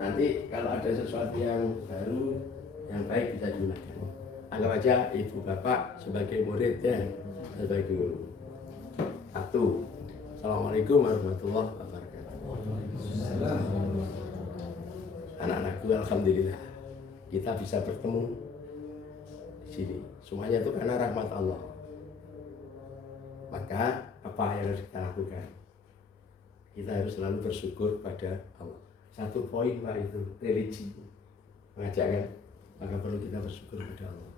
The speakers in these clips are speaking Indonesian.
Nanti kalau ada sesuatu yang baru, yang baik bisa digunakan. Anggap aja ibu bapak sebagai muridnya, sebagai guru. Satu. Assalamualaikum warahmatullahi wabarakatuh. Anak-anakku, alhamdulillah kita bisa bertemu di sini. Semuanya itu karena rahmat Allah. Maka apa yang harus kita lakukan? Kita harus selalu bersyukur pada Allah. Satu poin Pak itu religi mengajarkan, maka perlu kita bersyukur pada Allah.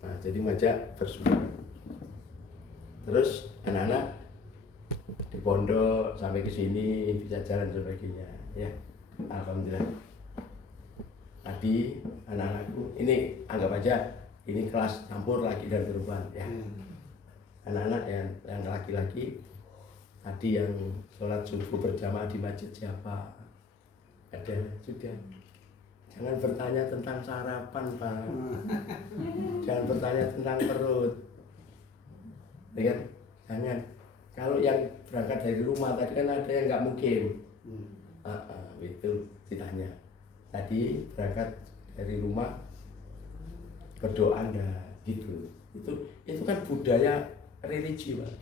Nah, jadi ngajak bersyukur. Terus anak-anak di pondok sampai ke sini bisa jalan sebagainya, ya. Alhamdulillah. Tadi anak-anakku ini anggap aja ini kelas campur laki dan perempuan, ya. Anak-anak yang laki-laki tadi yang sholat subuh berjamaah di masjid siapa? Ada, sudah. Jangan bertanya tentang sarapan, Pak. Jangan bertanya tentang perut. Ya, jangan. Kalau yang berangkat dari rumah tadi kan ada yang nggak mungkin. Itu ditanya. Tadi berangkat dari rumah berdoa enggak gitu. Itu kan budaya religi, Pak.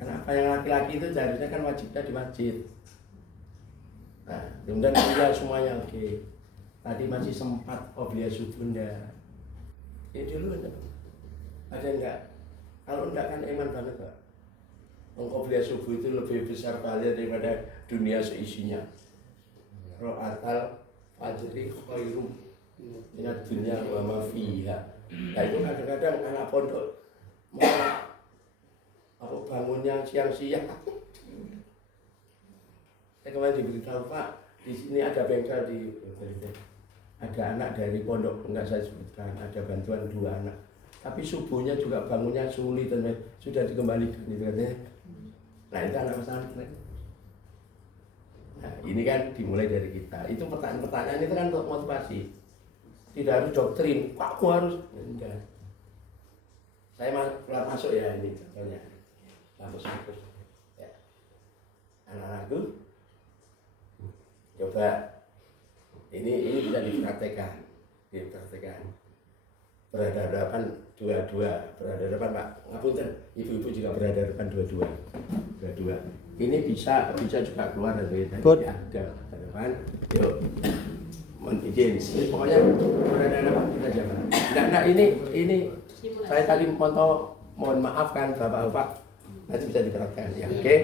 Karena apa yang laki-laki itu seharusnya kan wajibnya di masjid. Nah, kemudian kuliah semuanya oke. Tadi masih sempat obliya subunda. Ini dulu ada enggak? Kalau enggak kan iman banget, Pak. Obliya subuh itu lebih besar pahalanya daripada dunia seisinya. Ro'atal fajri khairum minad dunya wa ma fiha. Nah, itu kadang-kadang anak pondok malah bangunnya siang-siang. Saya kemarin diberitahu, Pak, di sini ada bengkel ada anak dari pondok, enggak saya sebutkan, ada bantuan 2 anak. Tapi subuhnya juga bangunnya sulit dan sudah dikembalikan gitu katanya. Nah, itu anak pesantren. Nah, ini kan dimulai dari kita. Itu pertanyaan-pertanyaan itu kan untuk motivasi. Tidak harus doktrin, kamu harus enggak. Saya keluar masuk ya ini contohnya. Kampus-kampus. Ya. Anak-anakku coba ini bisa dipraktekkan. Berhadapan dua-dua, berhadapan Pak. Ngapunten, ibu-ibu juga berhadapan dua-dua. Ini bisa juga keluar dari ya, hadapan. Yuk. Mohon izin. Pokoknya berhadapan kita jangan. Enggak ini saya tadi mohon maafkan Bapak-bapak. Nanti bisa diterapkan ya, oke?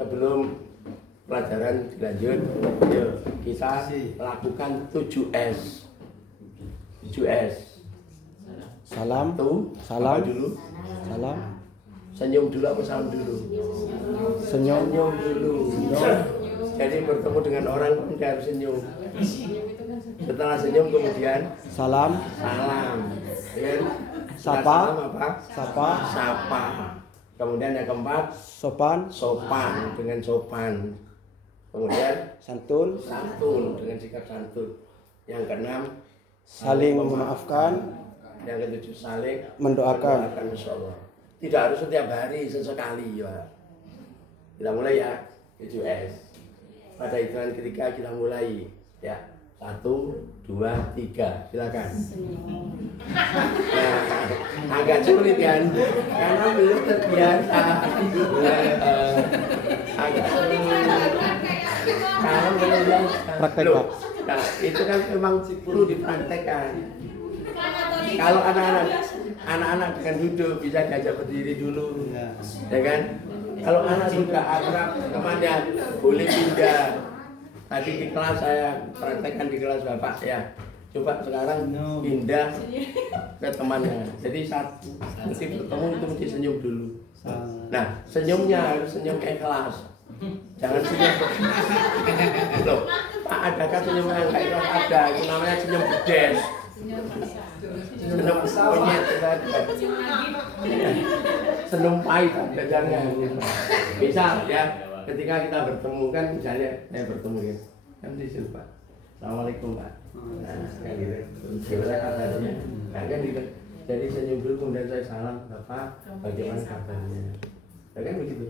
Sebelum pelajaran dilanjut, yuk kita lakukan 7S. 7S. Salam. Salam dulu. Salam. Senyum dulu apa salam dulu? Senyum dulu. Jadi bertemu dengan orang kita harus senyum. Setelah senyum kemudian salam. Ya. Sapa. Salam apa? Sapa. Kemudian yang keempat sopan dengan sopan. Kemudian santun dengan sikap santun. Yang keenam saling memaafkan. Yang ketujuh saling mendoakan. Insyaallah. Tidak harus setiap hari, sesekali ya. Kita mulai ya 7S. Pada hitungan ketiga kita mulai ya. 1, 2, 3, silakan. Nah, agak sulit kan, karena belum terbiasa. Agak sulit. Kalau belum Praktek, Pak. Nah, itu kan memang perlu dipraktekkan. Kalau anak-anak dengan duduk bisa diajak berdiri dulu, ya kan? Kalau anak sudah akrab temannya boleh pindah. Tadi di kelas saya praktekkan di kelas Bapak ya. Coba sekarang pindah ke temannya. Jadi saat nanti bertemu itu mesti senyum dulu. Nah, senyumnya harus senyum ikhlas. Jangan senyum. Loh, Pak, adakah senyum yang kayak ikhlas? Ada, itu namanya senyum bedes. Senyum monyet senyum pahit ada, jangan. Bisa ya. Ketika kita bertemu kan misalnya saya bertemu ya, kan disuruh Pak, Assalamualaikum Pak. Nah, kayak gitu. Gimana kabarnya? Nah, kan gitu. Jadi senyum dulu kemudian saya salam Bapak, bagaimana kabarnya? ya kan begitu.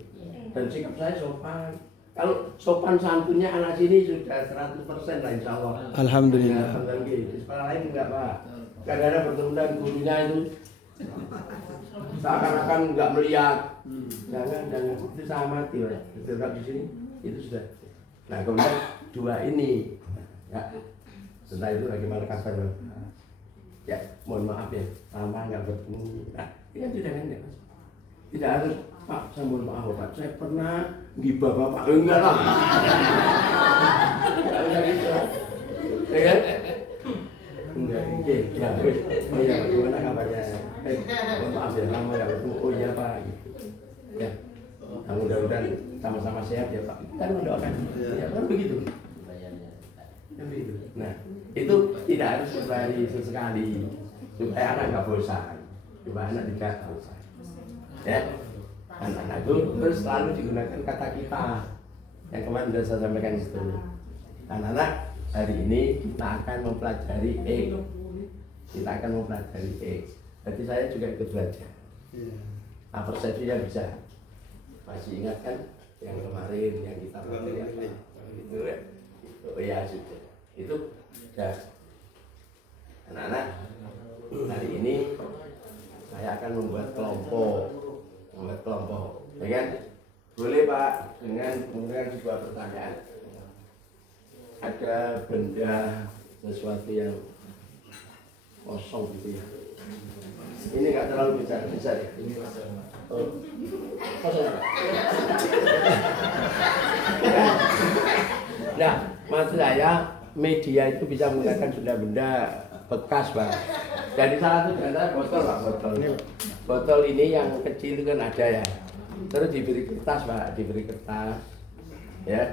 Dan sikap saya sopan. Kalau sopan santunnya anak sini sudah 100% lah insya Allah. Alhamdulillah. Di sekolah lain enggak Pak. Kadang-kadang bertemu dengan gurunya itu seakan-akan enggak melihat. Jangan itu saya amati lah. Tetap di sini itu sudah. Nah kemudian dua ini, ya. Setelah itu bagaimana kabar? Ya mohon maaf ya, lama nggak bertemu. Nah ini kan tidak enak. Tidak harus Pak, saya mohon maaf Pak, saya pernah gibah Bapak, enggak lah. Enggak usah gitu. Ya kan? Enggak, ya wes. Oh ya, gimana kabarnya? Mohon maaf ya, lama nggak bertemu. Oh iya Pak, gitu. Ya, nah, mudah-mudahan sama-sama sehat ya Pak. Kita mendoakan. Ya kan begitu. Nah, itu tidak harus sekali sesekali supaya anak nggak bosan, supaya anak tidak bosan. Ya, anak-anak itu terus selalu digunakan kata kita yang kemarin sudah saya sampaikan itu. Anak-anak hari ini kita akan mempelajari kita akan mempelajari Jadi saya juga ikut belajar. Apa saja yang bisa masih ingat kan yang kemarin yang kita pelajari apa itu ya? Oh ya sudah. Itu sudah anak-anak hari ini saya akan membuat kelompok, ya kan? Boleh Pak dengan menggunakan sebuah pertanyaan. Ada benda sesuatu yang kosong gitu ya. Ini nggak terlalu besar ya. Ini kosong. Nah, maksud saya media itu bisa menggunakan benda-benda bekas Pak. Jadi salah satu antara botol Pak, botol ini yang kecil kan ada ya. Terus diberi kertas Pak, diberi kertas, ya,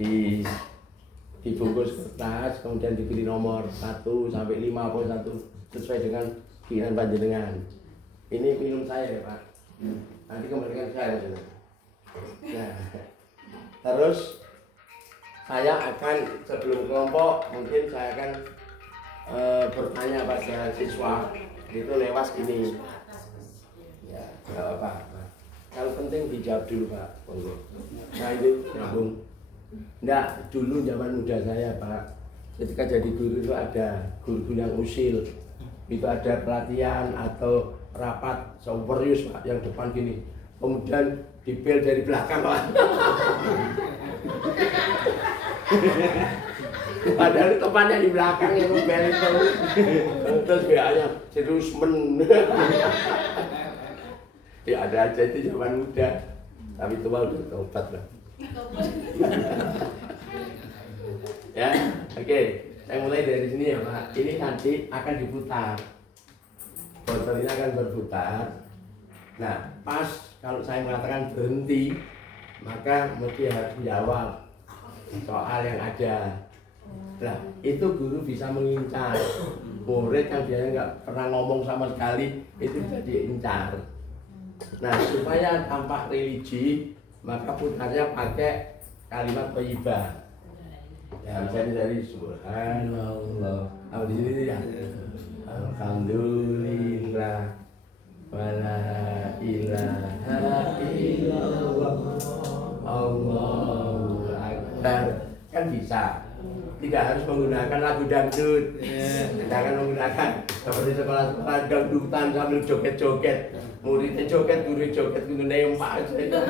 dibungkus kertas, kemudian diberi nomor 1 sampai 5 atau 1 sesuai dengan keinginan panjenengan. Ini minum saya ya Pak. Nanti kembalikan saya. Nah, terus saya akan sebelum kelompok mungkin saya akan bertanya pada siswa itu lewat ini. Ya, nggak apa-apa. Kalau penting dijawab dulu Pak. Nah itu nyambung. Nggak, dulu zaman muda saya Pak, ketika jadi guru itu ada guru-guru yang usil. Itu ada pelatihan atau rapat seumperius Pak yang depan gini. Kemudian dipel dari belakang Pak. Padahal temannya di belakang yang ngebel itu. Terus BA-nya serius ya ada aja itu zaman muda. Tapi tua udah tobat lah. Ya, oke. Saya mulai dari sini ya Pak. Ini nanti akan diputar. Botol ini akan berputar. Nah, pas kalau saya mengatakan berhenti, maka mesti harus menjawab soal yang ada. Nah, itu guru bisa mengincar. Murid yang biasanya nggak pernah ngomong sama sekali, itu bisa diincar. Nah, supaya tampak religi, maka putarnya pakai kalimat thayyibah. Ya, misalnya dari subhanallah. Apa di sini ya? Alhamdulillah wala ilaha illallah Allahu akbar. Kan bisa. Tidak harus menggunakan lagu dangdut. Jangan menggunakan seperti sekolah-sekolah dangdutan sambil joget-joget. Muridnya joget, guru joget, guru nempak aja.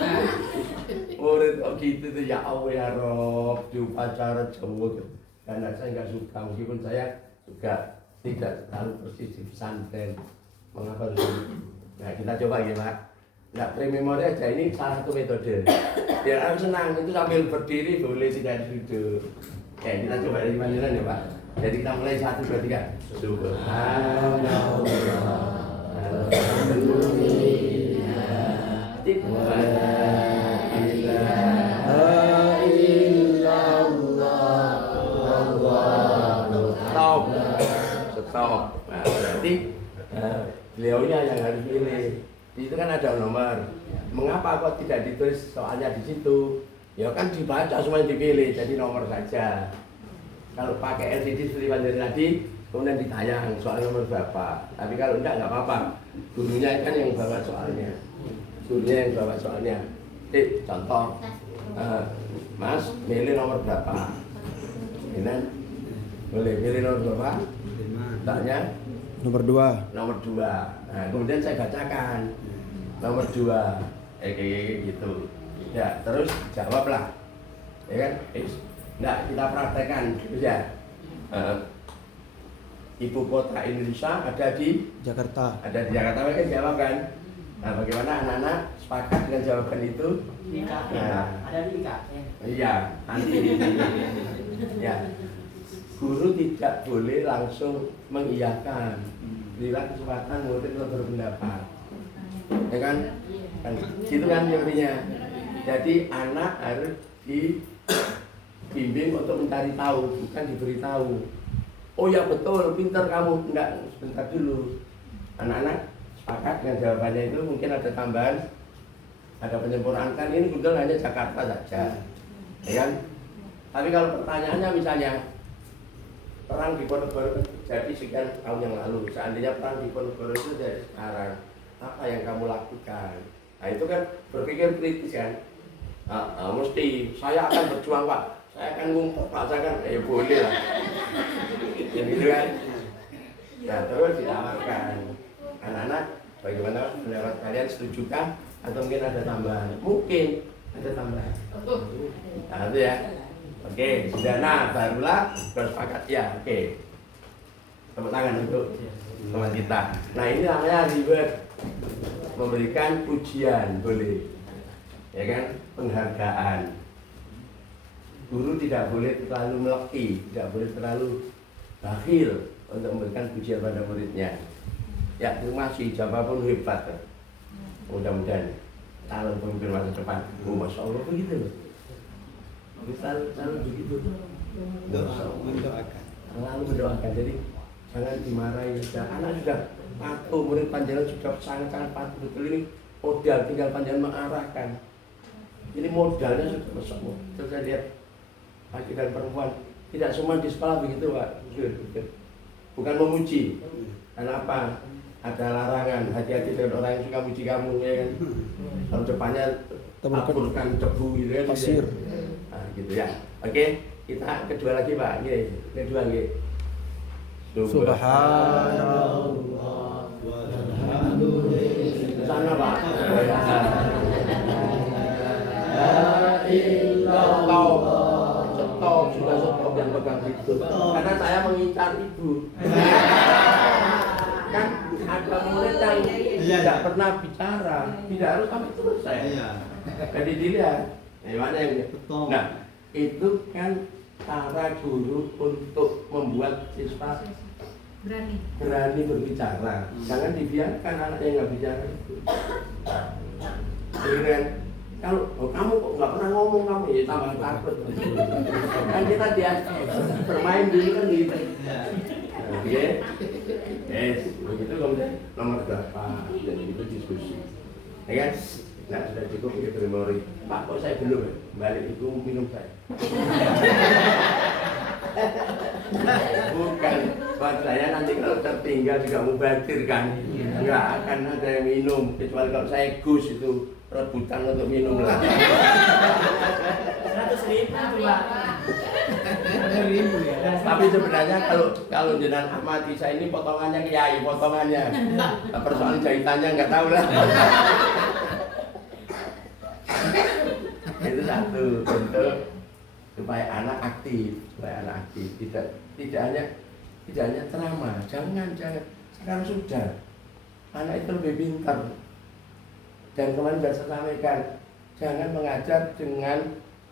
Murid kok gitu tuh, ya Allah ya Rob, di upacara Jawa. Karena saya nggak suka, meskipun saya juga tidak terlalu persis di pesantren. Mengapa harus? Nah kita coba ya Pak. Nggak pre-memori aja, ini salah satu metode. Biar aku senang, itu sambil berdiri boleh, tidak duduk. Ya kita coba dari mandiran ya Pak. Jadi kita mulai 1, 2, 3. Subhanallah. Stop. Nah, berarti beliaunya yang harus pilih. Itu kan ada nomor. Mengapa kok tidak ditulis soalnya di situ? Ya kan dibaca semua dipilih, jadi nomor saja. Kalau pakai LCD seperti dari tadi, kemudian ditayang soal nomor berapa. Tapi kalau enggak apa-apa. Gurunya kan yang bawa soalnya. gurunya yang bawa soalnya. Contoh, Mas, milih nomor berapa? Ini boleh pilih nomor berapa? Tanya Nomor 2. nomor 2. Nah, kemudian saya bacakan nomor 2. Kayak gitu. Ya, terus jawablah. Ya kan? Nah, kita praktekkan ya. Ibu kota Indonesia ada di Jakarta. Mereka jawab kan. Nah, bagaimana anak-anak sepakat dengan jawaban itu? Nah, ada di IKA. iya, nanti. Ya. Guru tidak boleh langsung mengiyakan. Berilah kesempatan murid untuk berpendapat. Ya kan? Gitu kan teorinya. Jadi anak harus dibimbing untuk mencari tahu, bukan diberitahu. Oh ya betul, pintar kamu. Enggak, sebentar dulu. Anak-anak sepakat dengan jawabannya itu, mungkin ada tambahan, ada penyempurnaan. Kan ini kebetulan hanya Jakarta saja. Ya kan? Tapi kalau pertanyaannya misalnya perang di Ponorogo jadi sekian tahun yang lalu, seandainya perang di Ponorogo itu dari sekarang, apa yang kamu lakukan? Nah itu kan berpikir kritis kan. Mesti saya akan berjuang Pak, saya akan ngumpet Pak, saya kan boleh lah. Jadi gitu kan. Nah terus ditawarkan, anak-anak bagaimana pendapat kalian, setujukah atau mungkin ada tambahan? Mungkin ada tambahan. Nah itu ya. Oke, sudah. Nah, barulah bersepakat ya. Oke. Tepuk tangan untuk teman kita. Nah, ini namanya reward. Memberikan pujian, boleh. Ya kan? Penghargaan. Guru tidak boleh terlalu meleki, tidak boleh terlalu bakhil untuk memberikan pujian pada muridnya. Ya, terima kasih, siapapun hebat. Mudah-mudahan calon pemimpin masa depan. Oh, Masya Allah begitu loh. Selalu begitu. Lalu mendoakan. Jadi jangan dimarahi. Anak sudah patuh, murid panjenengan sudah sangat-sangat patuh. Betul, ini modal, tinggal panjenengan mengarahkan. Ini modalnya sudah masuk. Terus saya lihat laki dan perempuan, tidak semua di sekolah begitu Pak. Bukan memuji. Kenapa? Ada larangan. Hati-hati dengan orang yang suka muji kamu ya kan. Kalau depannya taburkan debu gitu kan. Pasir. Nah, gitu ya. Oke, kita kedua lagi Pak. Kedua lagi. Subhanallah walhamdulillah. Sana Pak. Stop, sudah stop yang pegang itu. Karena saya mengincar ibu. Kan ada murid yang tidak pernah bicara, tidak harus sampai selesai. Jadi dilihat. Mana yang betul? Nah, itu kan cara guru untuk membuat siswa berani berbicara. Jangan dibiarkan anak yang nggak bicara itu. Jadi kan, kalau kamu kok nggak pernah ngomong kamu ya tambah takut. Kan kita dia bermain dulu kan gitu. Oke, yes, begitu kemudian nomor berapa dan itu diskusi. Ya kan? Nah sudah cukup ya memori. Pak kok saya belum ya? Balik itu minum saya. Bukan, buat saya nanti kalau tertinggal juga mubazir kan. Enggak akan ada yang minum kecuali kalau saya gus itu rebutan untuk minum lah. 100.000 Pak. Tapi sebenarnya kalau jenengan amati saya ini potongannya kiai, potongannya. Persoalan jahitannya nggak tahu lah. Itu satu bentuk supaya anak aktif, tidak hanya ceramah. Jangan sekarang sudah anak itu lebih pintar. Dan kemarin sudah saya sampaikan, jangan mengajar dengan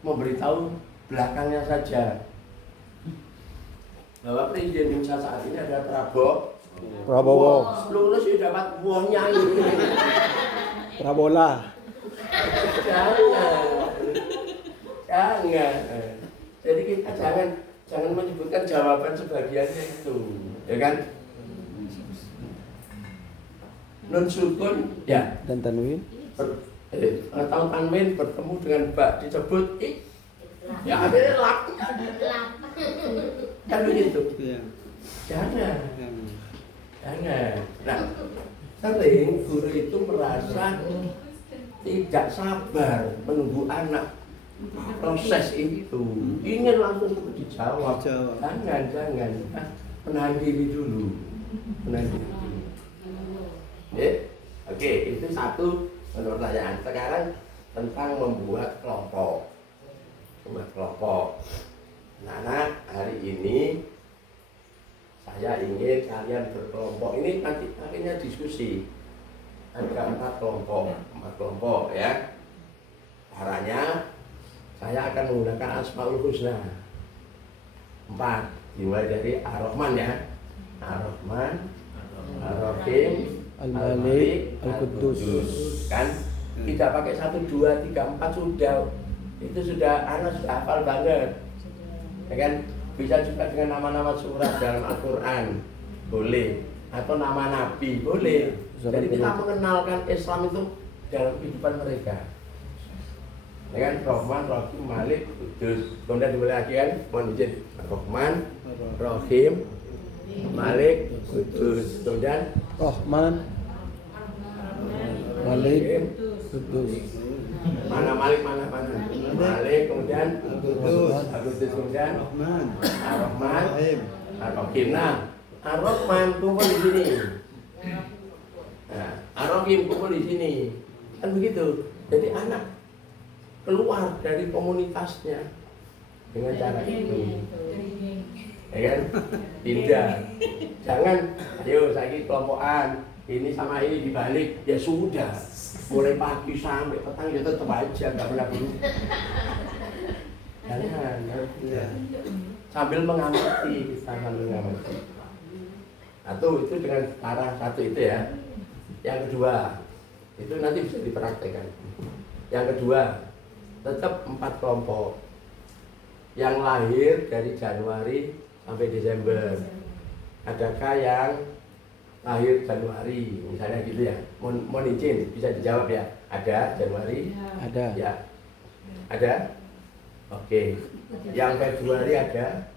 memberitahu belakangnya saja. Bahwa Presiden Indonesia saat ini adalah Prabowo. Lulus sudah dapat buahnya ini. Prabola. Jangan. Jadi kita jangan menyebutkan jawaban sebagiannya itu, ya kan? Nun sukun ya Dan tanwin. atau tanwin bertemu dengan bak disebut ya akhirnya lap kan begitu. Jangan. Nah, sering guru itu merasa tidak sabar menunggu anak proses itu, ingin langsung dijawab. Jangan, menahan diri dulu. Oke, itu satu pertanyaan. Sekarang tentang membuat kelompok. Nah, hari ini saya ingin kalian berkelompok. Ini nanti akhirnya diskusi. Ada 4 kelompok ya. Caranya saya akan menggunakan Asmaul Husna 4, dimulai dari Ar-Rahman ya. Ar-Rahman, Ar-Rahim, Al-Malik, Al-Quddus. Kan tidak pakai 1, 2, 3, 4 sudah. Itu sudah anak sudah hafal banget. Ya kan? Bisa juga dengan nama-nama surat dalam Al-Qur'an. Boleh. Atau nama nabi, boleh. Jadi kita mengenalkan Islam itu dalam kehidupan mereka. Ya kan, Rahman, Rahim, Malik, Quddus. Kemudian dimulai lagi kan, mohon izin, Rahman, Rahim, Malik, Quddus. Kemudian Rahman, Malik, Quddus. Mana Malik, mana Malik, kemudian Quddus, kemudian Rahman, Rahim. Nah, Rahman kumpul di sini. Nah, Rahim kumpul di sini. Kan begitu. Jadi anak keluar dari komunitasnya dengan cara itu, ya kan? Pindah, jangan, ayo saya kelompokan ini sama ini dibalik, ya sudah, mulai pagi sampai petang ya tetap aja nggak pernah berubah. Jangan, sambil mengamati, itu dengan cara satu itu ya. Yang kedua, itu nanti bisa dipraktekkan. Yang kedua, tetap 4 kelompok yang lahir dari Januari sampai Desember. Adakah yang lahir Januari misalnya gitu ya? Mohon izin bisa dijawab ya. Ada Januari? Ada. Ya. Ada? Oke. Yang Februari ada?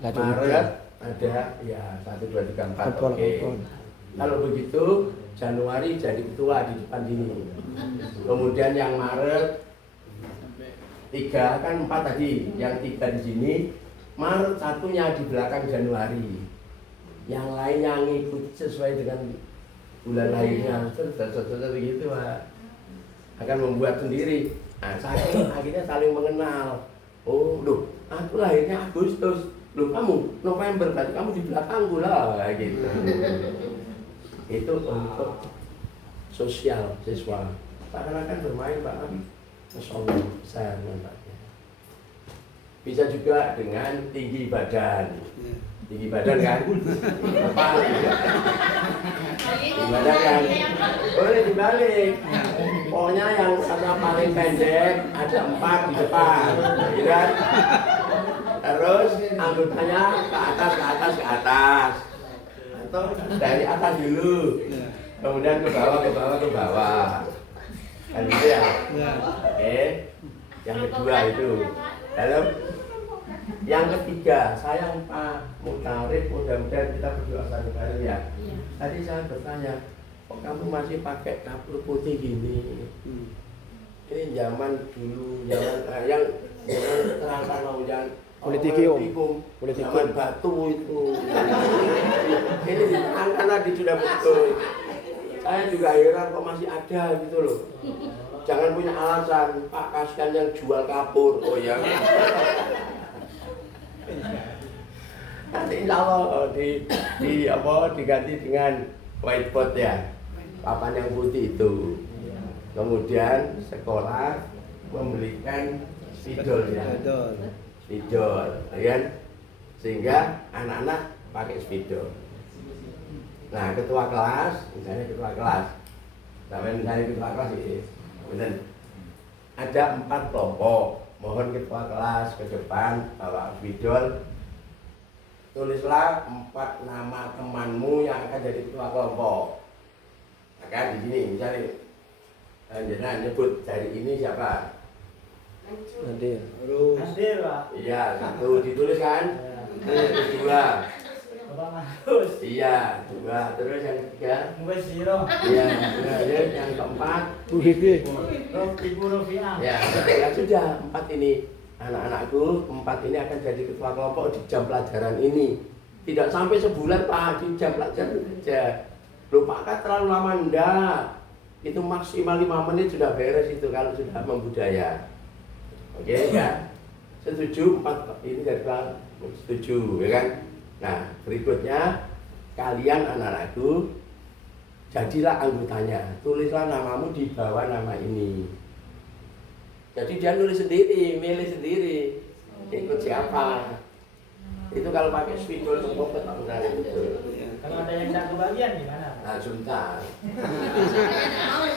Maret ada? Ya, 1, 2, 3, 4. Oke. Kalau begitu Januari jadi ketua di depan sini. Kemudian yang Maret 3 kan 4 tadi, yang 3 di sini. Maret 1-nya di belakang Januari. Yang lainnya ngikut sesuai dengan bulan lahirnya. Gitu Pak. Akan membuat sendiri. Nah, akhirnya saling mengenal. Oh, loh, aku lahirnya Agustus. Loh, kamu November, berarti kamu di belakangku lah, gitu. Itu untuk sosial siswa. Karena kan bermain Pak Nabi, Masya Allah, besar manfaatnya. Bisa juga dengan tinggi badan. Tinggi badan kan? Apa? Tinggi badan kan? Boleh dibalik. Pokoknya yang kata paling pendek ada 4 di depan, gitu kan? Terus anggotanya ke atas. Atau dari atas dulu, kemudian ke bawah. Kan gitu ya? Oke. Yang kedua itu. Lalu yang ketiga, saya Pak Mutarif, mudah-mudahan kita berdoa bareng-bareng ya. Tadi saya bertanya, kok kamu masih pakai kapur putih gini? Ini zaman dulu, yang terangkan mau yang politikum, zaman batu itu. Ini anak-anak sudah betul. Saya juga heran kok masih ada gitu loh. Jangan punya alasan, Pak kasihan yang jual kapur. Oh ya. Nanti insya Allah diganti dengan whiteboard ya, papan yang putih itu. Kemudian sekolah membelikan spidol ya, kan? Sehingga anak-anak pakai spidol. Nah, ketua kelas, misalnya ketua kelas ini, benar. Ada 4 kelompok. Mohon ketua kelas ke depan bawa spidol. Tulislah 4 nama temanmu yang akan jadi ketua kelompok. Akan di sini misalnya, jangan nyebut dari ini siapa? Nadir. Nadir Pak. Iya, 1 ditulis kan? 2. Iya, 2. Terus yang ketiga? Iya, yang keempat? Ibu Rufiah. Ya, sudah 4 ini. Anak-anakku 4 ini akan jadi ketua kelompok di jam pelajaran ini. Tidak sampai sebulan Pak, di jam pelajaran saja. Lupakan terlalu lama enggak. Itu maksimal 5 menit sudah beres itu kalau sudah membudaya. Oke ya? Setuju 4 ini dari Pak? Setuju ya kan? Nah, berikutnya kalian anak-anakku jadilah anggotanya. Tulislah namamu di bawah nama ini. Jadi dia nulis sendiri, milih sendiri. Ikut siapa? Itu kalau pakai spidol tembok benar itu. Kalau ada yang tidak kebagian gimana? Nah, junta.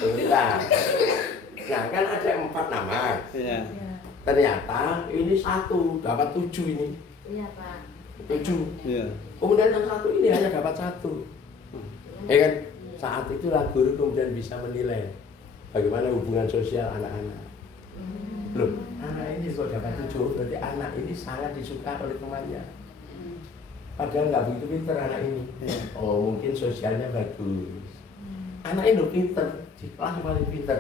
Junta. Nah, kan ada 4 nama. Iya. Ternyata ini 1 dapat 7 ini. Iya Pak. 7. Iya. Kemudian yang 1 ini hanya dapat 1. Ya kan? Saat itulah guru kemudian bisa menilai bagaimana hubungan sosial anak-anak. Loh, anak ini kok dapat 7, berarti anak ini sangat disuka oleh temannya. Padahal nggak begitu pinter anak ini. Oh, mungkin sosialnya bagus. Anak ini loh pinter, di kelas paling pinter.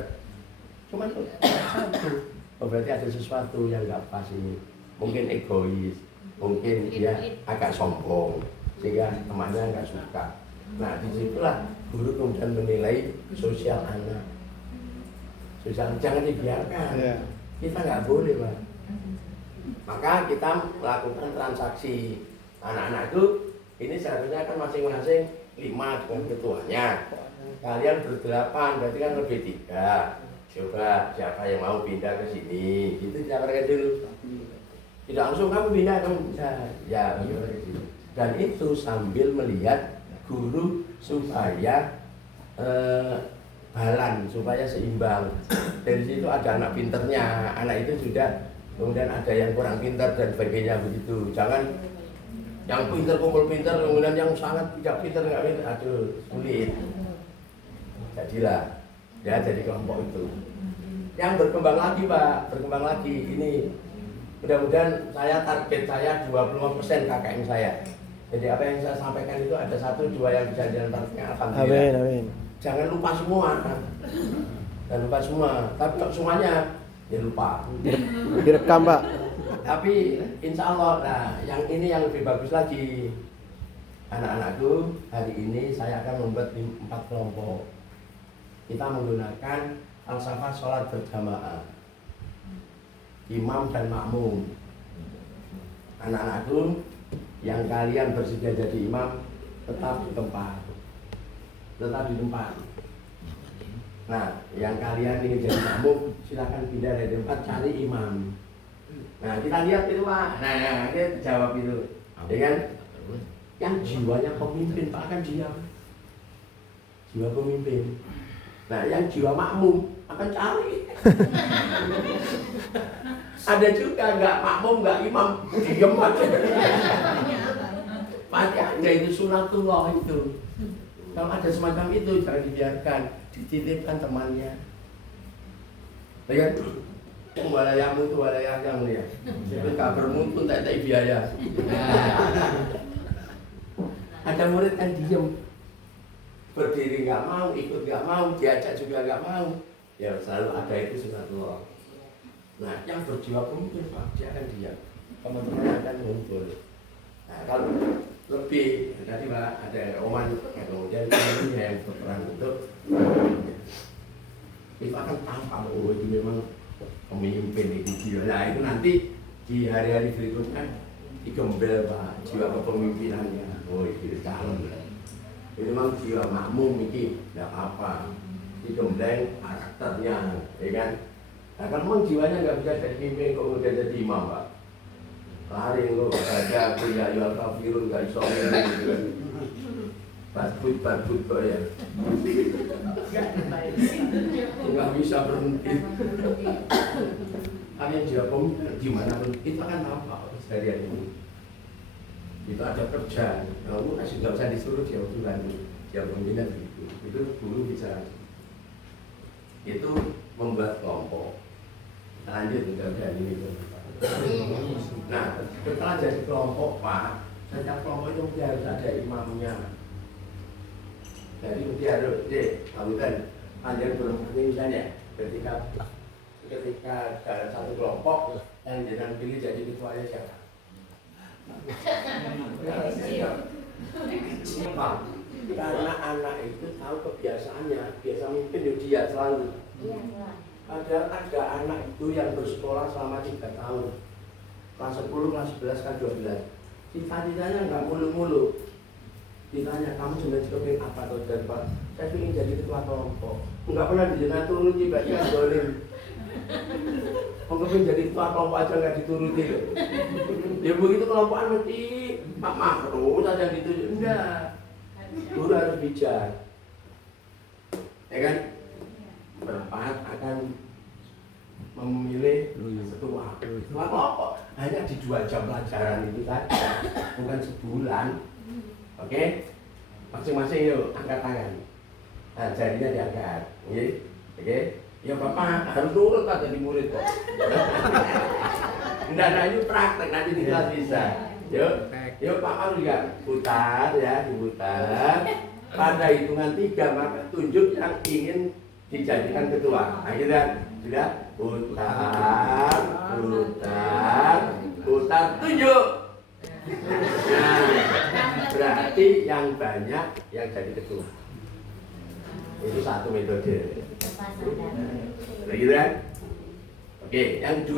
Cuman kok dapat 1. Oh, berarti ada sesuatu yang nggak pas ini. Mungkin egois, mungkin dia agak sombong, sehingga temannya nggak suka. Nah, disitulah guru kemudian menilai sosial anak. Sosial jangan dibiarkan. Iya. Kita nggak boleh, Pak. Maka kita melakukan transaksi. Anak-anak itu ini seharusnya kan masing-masing 5 dengan ketuanya. Kalian ber-8, berarti kan lebih 3. Coba siapa yang mau pindah ke sini, itu ditawarkan dulu. Tidak langsung kamu pindah, kamu bisa. Ya, pindah ke sini. Dan itu sambil melihat guru supaya balan, supaya seimbang. Dari situ ada anak pinternya, anak itu sudah, kemudian ada yang kurang pintar dan sebagainya begitu. Jangan yang pintar kumpul pintar, kemudian yang sangat tidak pintar nggak pintar, aduh sulit. Jadilah ya jadi kelompok itu. Yang berkembang lagi Pak, berkembang lagi ini. Mudah-mudahan target saya 25% KKM saya. Jadi apa yang saya sampaikan itu ada 1, 2 yang bisa diantaranya, alhamdulillah. Amin. Jangan lupa semua. Jangan lupa semua. Tapi kalau semuanya ya lupa. Direkam Pak. Tapi insya Allah, nah yang ini yang lebih bagus lagi. Anak-anakku, hari ini saya akan membuat 4 kelompok. Kita menggunakan falsafah sholat berjamaah, imam dan makmum. Anak-anakku, yang kalian bersedia jadi imam, tetap di tempat. Tetap di tempat. Nah, yang kalian ingin jadi makmum, silakan pindah dari tempat, cari imam. Nah, kita lihat itu Pak. Nah, kita jawab itu. Ya kan? Yang jiwanya pemimpin Pak akan diam. Jiwa pemimpin. Nah, yang jiwa makmum akan cari. Ada juga nggak makmum, nggak imam, diam aja. Padahal itu sunatullah itu. Kalau ada semacam itu jangan dibiarkan, dititipkan temannya. Lihat, walayamu itu walayakang ya. Jadi kabarmu pun tak biaya. Ada murid kan diem, berdiri nggak mau, ikut nggak mau, diajak juga nggak mau. Ya selalu ada itu sunatullah. Nah, yang berjiwa pemimpin Pak, dia akan diam. Teman-teman akan muncul. Nah, kalau lebih tadi Pak ada Oman, kemudian ini yang berperan untuk itu akan tampak oh itu memang pemimpin itu dia. Nah itu nanti di hari-hari berikutnya digembel Pak jiwa kepemimpinannya. Oh itu calon. Itu memang jiwa makmum ini tidak apa. Digembleng karakternya, ya kan? Nah kan memang jiwanya nggak bisa jadi pemimpin kemudian jadi imam Pak. Lari lu baca kuliah ya kafirun gak iso gitu kan. Badut kok ya. Nggak bisa berhenti. Kalian jawab gimana pun itu akan tampak dari ini. Itu ada kerja. Kamu masih nggak usah disuruh dia utulan dia pembina begitu. Itu guru bisa. Itu membuat kelompok. Lanjut udah ini. Nah, setelah jadi kelompok Pak, setiap kelompok itu mesti harus ada imamnya. Jadi mesti harus, kamu kan panjang berempat ini misalnya, ketika dalam satu kelompok yang jenengan pilih jadi ketuanya siapa? Karena anak itu tahu kebiasaannya, biasa mimpin dia selalu. Padahal ada anak itu yang bersekolah selama 3 tahun, kelas 10, kelas 11, kelas 12. Cita-citanya nggak mulu-mulu. Ditanya, kamu sebenarnya pengen apa atau jadi Pak? Saya ingin jadi ketua kelompok. Nggak pernah dijenah turun tiba-tiba dolim. Pengen jadi ketua kelompok aja nggak dituruti. Ya begitu kelompokan mesti Pak Makro saja gitu. Enggak. Guru harus bijak. Ya kan? Berempat akan memilih ketua kelompok hanya di 2 jam pelajaran itu saja, bukan sebulan. Oke, masing-masing yuk angkat tangan. Nah, jarinya diangkat. Oke. Ya Bapak harus nurut lah jadi murid kok. Enggak ada ini praktek nanti di kelas bisa. Yuk Pak Maru juga putar ya, diputar. Pada hitungan 3 maka tunjuk yang ingin dijadikan ketua. Nah, gitu kan? Sudah putar, tunjuk. Nah, berarti yang banyak yang jadi ketua. Itu satu metode. Gitu kan? Oke, yang 2.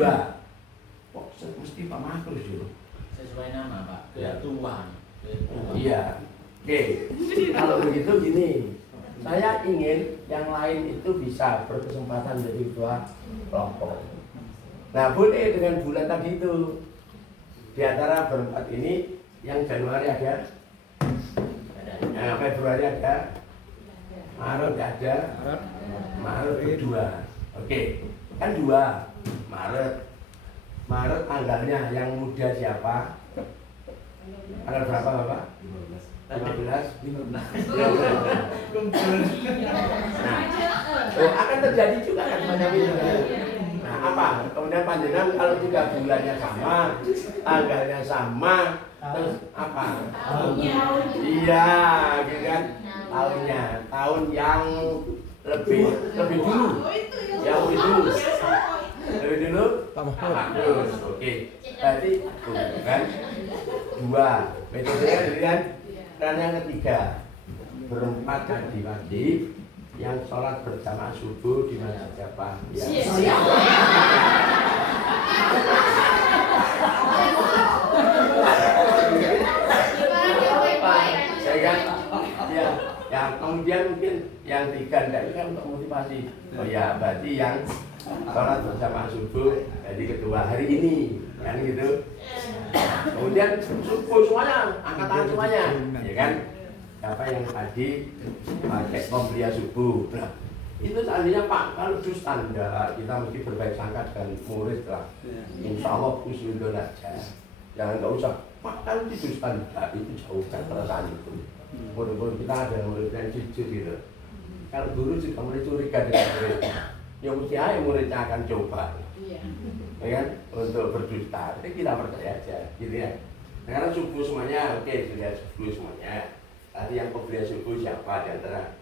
Kok mesti Pak Makrus dulu? Sesuai nama Pak, ketua. Iya. Oke, kalau begitu gini, saya ingin yang lain itu bisa berkesempatan menjadi ketua kelompok. Nah, boleh dengan bulan tadi itu. Di antara berempat ini, yang Januari ada, yang Februari ada, Maret ada, Maret berdua. Oke, kan 2 Maret. Maret tanggalnya yang muda siapa? Tanggal berapa Bapak? 15. Nah, akan terjadi juga kan macam itu. Nah, apa? Kemudian panjenengan kalau 3 bulannya sama, tanggalnya sama, terus apa? Iya, gitu kan? Tahun yang lebih dulu. Yang lebih dulu. Terus, oke. Berarti kan 2 metode kan? Dan yang ketiga, berempat pagi yang sholat berjamaah subuh di masjid siapa? Ya. Ya, kemudian mungkin yang 3 itu kan untuk motivasi. Oh ya, berarti yang sholat berjamaah subuh jadi ketua hari ini, kan gitu. Kemudian subuh semuanya, angkat tangan semuanya, ya kan? Siapa yang tadi pakai pembelian subuh? Nah, itu seandainya Pak, kalau dusta enggak, kita mesti berbaik sangka dengan murid lah. Insya Allah husnudon aja. Jangan nggak usah, Pak kan itu dusta enggak, itu jauhkan perasaan itu. Murid-murid kita ada murid yang jujur gitu. Kalau guru juga mulai curiga dengan muridnya, ya mesti aja muridnya akan coba. Ya kan, untuk berdusta. Jadi kita percaya aja, gitu ya. Sekarang subuh semuanya, oke, sudah subuh semuanya. Tadi yang pembelian subuh siapa di antara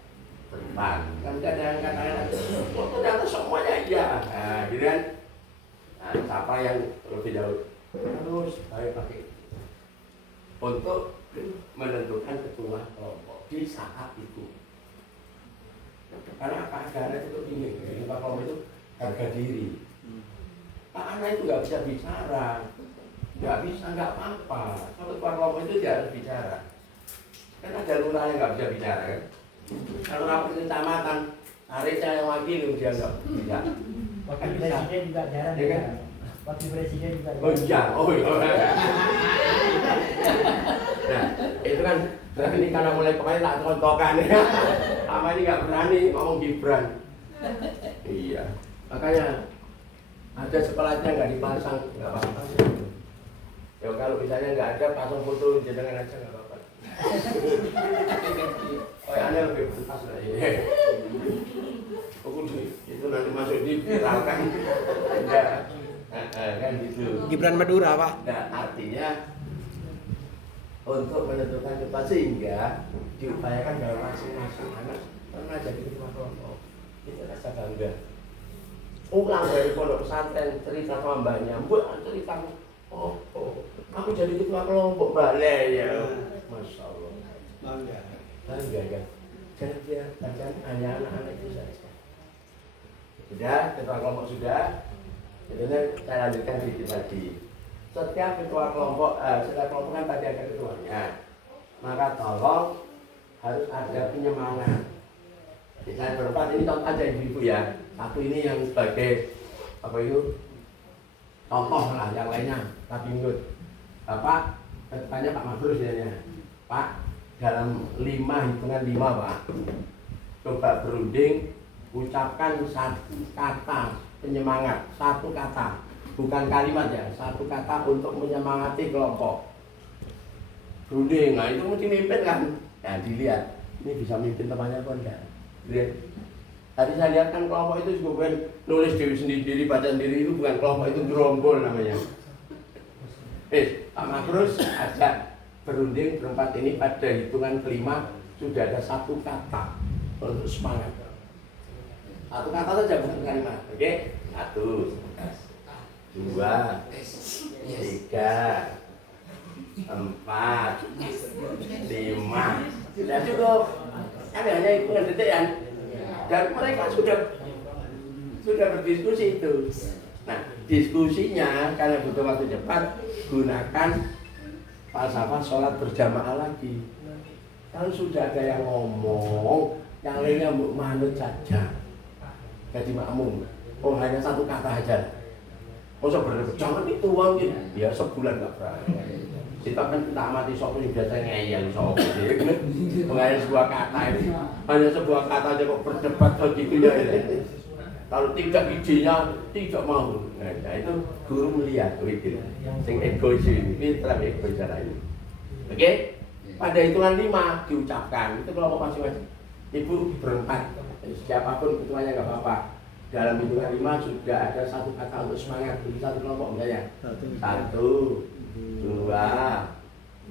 berempat? Kan ada yang katakan, oh ternyata semuanya iya. Nah, gitu kan. Nah, siapa yang lebih jauh? Terus, baik pakai untuk menentukan ketua kelompok di saat itu. Karena apa? Karena itu ini, Pak Kelompok itu harga diri. Anak itu nggak bisa bicara, nggak apa-apa. Kalau ketua kelompok itu dia harus bicara. Kan ada lurah yang nggak bisa bicara kan. Kalau rapat kecamatan, tarik saya yang wakil dia nggak bisa. Wakil presiden juga jarang ya kan? Wakil presiden juga jarang. Oh iya. Nah, itu kan ini karena mulai kemarin tak contohkan ya. Lama ini nggak berani ngomong Gibran. Iya, makanya ada sekolahnya nggak dipasang, nggak apa-apa. Ya kalau misalnya nggak ada, pasang foto jenengan aja nggak apa-apa. Oh ya, Anda lebih pantas lah ya. Itu nanti masuk di viralkan. Kan gitu. Gibran Madura Pak. Nah, artinya untuk menentukan ketua, sehingga diupayakan bahwa masing-masing anak pernah jadi ketua kelompok. Itu rasa bangga. Pulang dari pondok pesantren cerita sama mbaknya, mbak cerita, aku jadi ketua kelompok balik ya, masya Allah. Bangga kan? Jangan biarkan hanya anak-anak itu saja. Sudah, ketua kelompok sudah. Jadi saya lanjutkan sedikit lagi. Setiap ketua kelompok, setiap kelompok kan tadi ada ketuanya. Maka tolong harus ada penyemangat. Misalnya berempat ini contoh aja ibu-ibu ya. Satu ini yang sebagai apa itu contoh lah, yang lainnya tapi menurut Bapak, kedepannya Pak Mabrur sebenarnya. Pak, dalam 5 hitungan 5 Pak, coba berunding ucapkan satu kata penyemangat, satu kata, bukan kalimat ya, satu kata untuk menyemangati kelompok. Berunding, nah itu mesti mimpin kan? Ya dilihat, ini bisa mimpin temannya apa enggak? Lihat. Tadi saya lihat kan kelompok itu juga bukan nulis diri sendiri, baca sendiri, itu bukan kelompok, itu gerombol namanya. Pak Makrus ajak berunding berempat ini pada hitungan kelima sudah ada satu kata untuk semangat. Satu kata saja bukan kalimat, oke? 1, 2, 3, 4, 5. Sudah cukup. Kan hanya hitungan detik kan? Dan mereka sudah berdiskusi itu. Nah, diskusinya karena butuh waktu cepat, gunakan falsafah sholat berjamaah lagi. Kalau sudah ada yang ngomong, yang lainnya manut saja. Jadi makmum. Oh hanya satu kata aja. Oh sebenarnya jangan itu wangin. Ya sebulan nggak berani. Kita kan kita amati sopo yang biasa ngeyel sopo. Mengenai sebuah kata ini, hanya sebuah kata aja kok berdebat begitu ya. Kalau tidak idenya tidak mau. Nah itu guru melihat itu. Sing egois ini terlalu egois cara ini. Oke? Pada hitungan 5 diucapkan itu kelompok masing-masing. Ibu berempat. Siapapun ketuanya nggak apa-apa. Dalam hitungan 5 sudah ada satu kata untuk semangat. Jadi satu kelompok misalnya. 1, 2,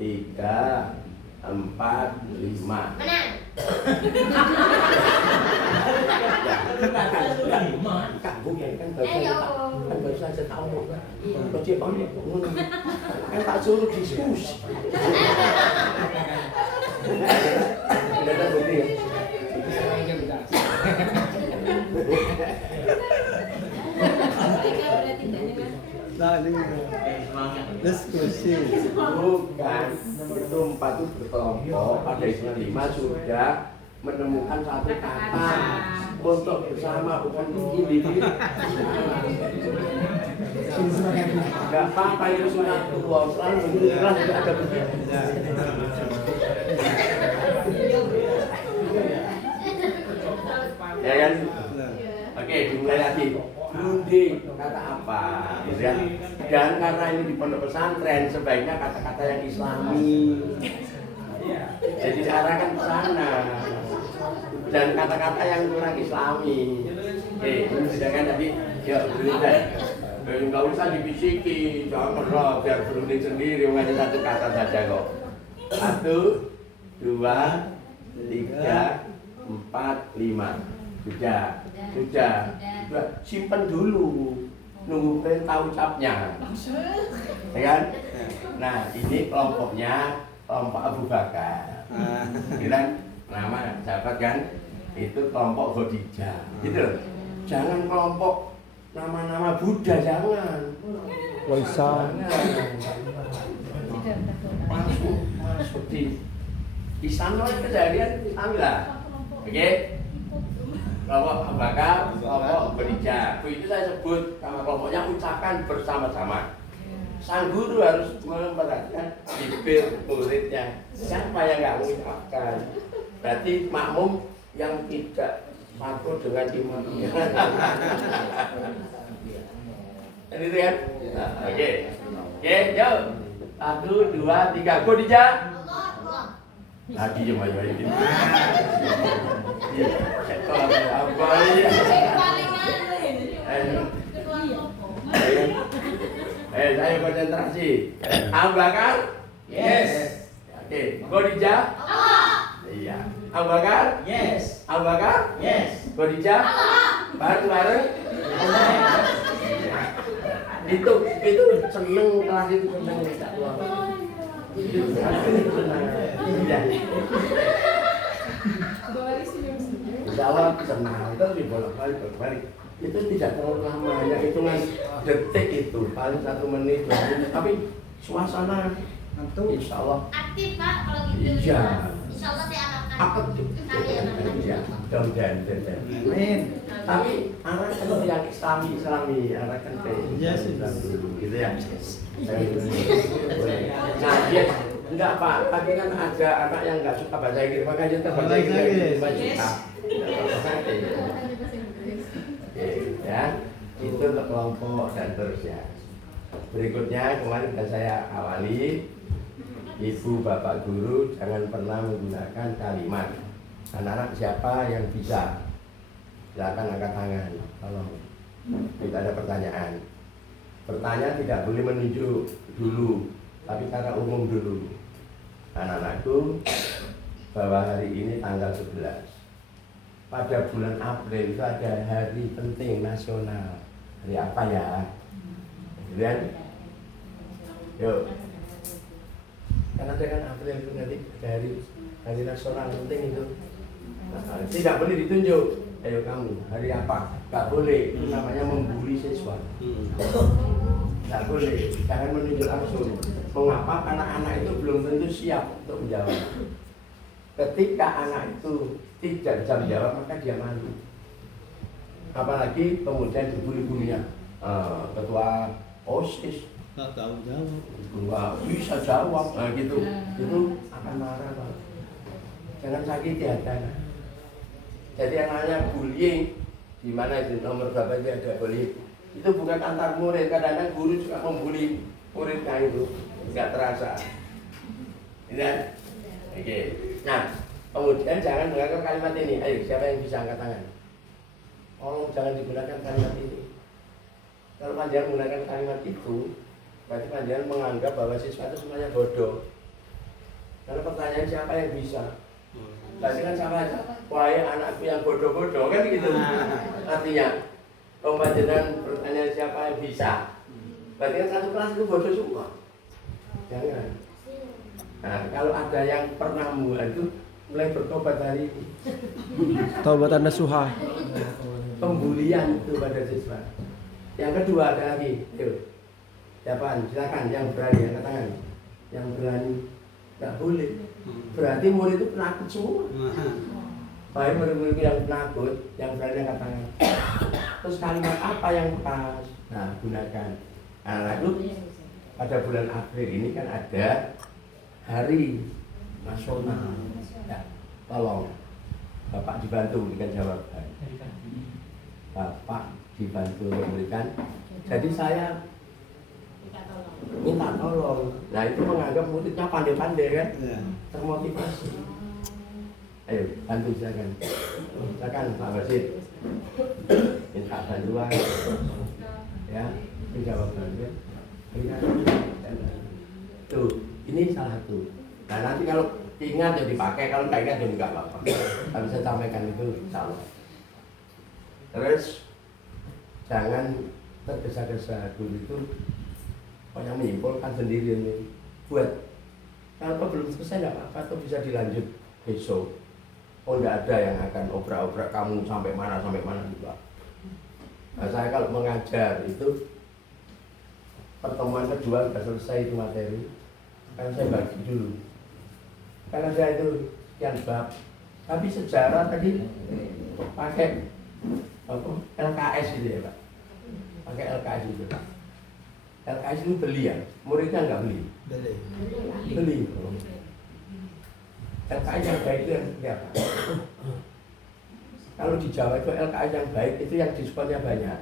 3, 4, 5. Menang. Kak bukan kan baru saja tahu. Kok dia banyak kan tak suruh diskusi. Ada bukti ya? Nah, ini diskusi. Bukan, itu 4 itu berkelompok. Pada hitungan 5 sudah menemukan satu kata untuk bersama, bukan individu. Enggak apa-apa itu sunatullah, selalu begitu kelas juga ada begitu. Ya kan? Oke, dimulai lagi. Berunding, kata apa? Gitu kan? Dan karena ini di pondok pesantren, sebaiknya kata-kata yang islami. Jadi diarahkan ke sana. Dan kata-kata yang kurang islami. Oke, ini sudah kan tadi, ya berunding. Enggak usah dibisiki, jangan merah, biar berunding sendiri, hanya satu kata saja kok. 1, 2, 3, 4, 5. Sudah. Simpen dulu, nunggu perintah ucapnya, ya kan? Nah, ini kelompoknya kelompok Abu Bakar, kan? Nama sahabat kan? Itu kelompok Khadijah, gitu loh. Jangan kelompok nama-nama Buddha, jangan. Waisan. Masuk di Islam itu kejadian Islam lah, oke? Kelompok Abu Bakar, kelompok Khadijah. Itu saya sebut sama kelompoknya ucapkan bersama-sama. Sang guru harus memperhatikan bibir muridnya. Siapa yang nggak mengucapkan? Berarti makmum yang tidak satu dengan imamnya. Ini kan? Oke, yuk. 1, 2, 3, Khadijah. Lagi cuma ini. Apa ini? Ayo konsentrasi. Abu Bakar? Yes. Oke, Khadijah? Iya. Abu Bakar? Yes. Abu Bakar? Yes. Khadijah? Bareng-bareng? Itu seneng kelas itu seneng tak keluar. Itu seneng. Iya. Jawab senang itu lebih bolak-balik. Itu tidak terlalu lama, hanya hitungan detik itu, paling 1 menit, 2 menit. Tapi suasana insya Allah aktif Pak kalau gitu. iya. Insya Allah saya akan Aktif. Iya. Dan. Amin. Tapi anak kan yang islami, anak kan kayak Yes, Islam yes. dulu, gitu ya. Nah, dia enggak Pak, tapi kan ada anak yang enggak suka bahasa Inggris, makanya terbaca Inggris. Oke, ya. Itu untuk kelompok dan terusnya. Berikutnya kemarin sudah saya awali, Ibu Bapak Guru jangan pernah menggunakan kalimat anak-anak siapa yang bisa. Silakan angkat tangan, tolong. Tidak ada pertanyaan. Pertanyaan tidak boleh menunjuk dulu, tapi secara umum dulu. Anak-anakku, bahwa hari ini tanggal 11. Pada bulan April itu ada hari penting nasional. Hari apa ya? Kemudian, yuk. Karena kan April itu nanti ada hari nasional penting itu. Nah, tidak boleh ditunjuk. Ayo kamu, hari apa? Gak boleh, itu namanya membuli siswa. Gak boleh, jangan menunjuk langsung. Mengapa? Karena anak itu belum tentu siap untuk menjawab. Ketika anak itu tidak bisa menjawab, maka dia malu. Apalagi kemudian dibuli-bulinya ketua OSIS, Tak tahu jawab. nggak bisa jawab, nah gitu, itu akan marah Pak. Jangan sakiti hati anak. Jadi yang namanya bullying, di mana itu nomor berapa itu ada bullying, itu bukan antar murid, kadang-kadang guru juga membuli muridnya itu, nggak terasa. Ya, oke. Nah, kemudian jangan menggunakan kalimat ini. Ayo, siapa yang bisa angkat tangan? Tolong jangan digunakan kalimat ini. Kalau panjenengan menggunakan kalimat itu, berarti panjenengan menganggap bahwa siswa itu semuanya bodoh. Karena pertanyaan siapa yang bisa? Berarti kan sama aja. Wahai anakku yang bodoh-bodoh, kan gitu. Artinya, kalau panjenengan pertanyaan siapa yang bisa, berarti kan satu kelas itu bodoh semua. Jangan. Nah, kalau ada yang pernah membuat itu, mulai bertobat hari ini. Taubatan nasuha. Pembulian itu pada siswa. Yang kedua ada lagi, yuk. Siapa? Silakan yang berani angkat tangan. Yang berani nggak boleh. Berarti murid itu penakut semua. Baik murid-murid yang penakut, yang berani angkat tangan. Terus kalimat apa yang pas? Nah, gunakan. Nah, lalu pada bulan April ini kan ada hari nasional. Ya, tolong Bapak dibantu memberikan jawaban. Bapak dibantu memberikan. Jadi saya minta tolong. Nah, itu menganggap muridnya pandai-pandai kan? Termotivasi. Ayo, bantu silakan. Silakan Pak Basit. Minta bantuan. Ya, ini jawabannya. Tuh, ini salah satu. Nah, nanti kalau ingat ya dipakai, kalau nggak ingat ya nggak apa-apa. Tapi saya sampaikan itu salah. Terus jangan tergesa-gesa dulu itu yang menyimpulkan sendiri ini. Buat kalau belum selesai nggak apa-apa, atau bisa dilanjut besok. Oh, nggak ada yang akan obrak-obrak kamu sampai mana juga. Nah, saya kalau mengajar itu pertemuan kedua sudah selesai itu materi, kan saya bagi dulu. Karena saya itu sekian bab, tapi sejarah tadi pakai apa? LKS itu ya Pak, pakai LKS itu. LKS itu beli ya, muridnya nggak beli. Beli. LKS yang baik itu yang seperti apa? Kalau di Jawa itu LKS yang baik itu yang diskonnya banyak.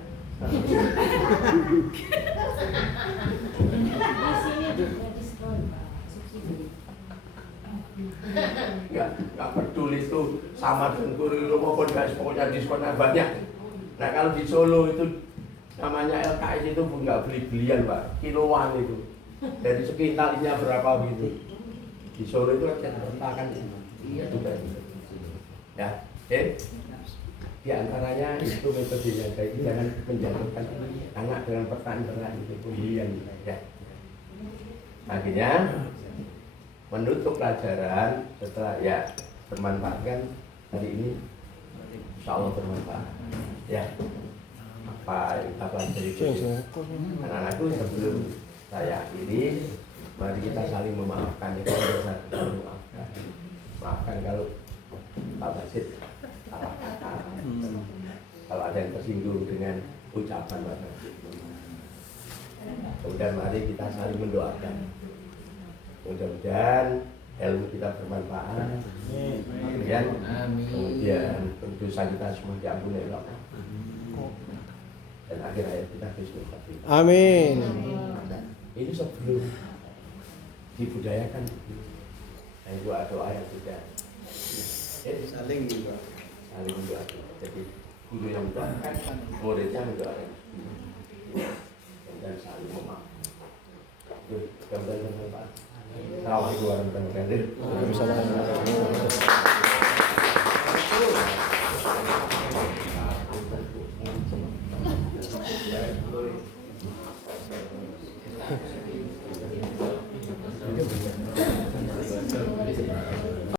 Nggak peduli itu sama dengan kurikulum maupun guys, pokoknya diskonnya banyak. Nah, kalau di Solo itu namanya LKS itu nggak beli-belian Pak, kiloan itu. Dari sekintal isinya berapa gitu. Di Solo itu ada kan iya juga ya di antaranya itu metodenya baik jangan menjatuhkan anak dengan pertanyaan itu pembelian ya akhirnya menutup pelajaran setelah ya bermanfaat kan hari ini insya Allah bermanfaat ya apa pelajari itu anak-anakku sebelum saya akhiri mari kita saling memaafkan ya kalau saling memaafkan maafkan kalau Pak Basit salah kata kalau ada yang tersinggung dengan ucapan Pak Basit kemudian mari kita saling mendoakan mudah-mudahan ilmu kita bermanfaat kemudian dosa kita semua diampuni oleh Allah dan akhir hayat kita husnul khotimah. Amin. Ini sebelum dibudayakan doa yang sudah Saling juga. saling mendoakan. Jadi guru yang mendoakan, muridnya mendoakan dan saling memaafkan. Itu gambaran bermanfaat. Assalamualaikum warahmatullahi wabarakatuh. Waalaikumsalam.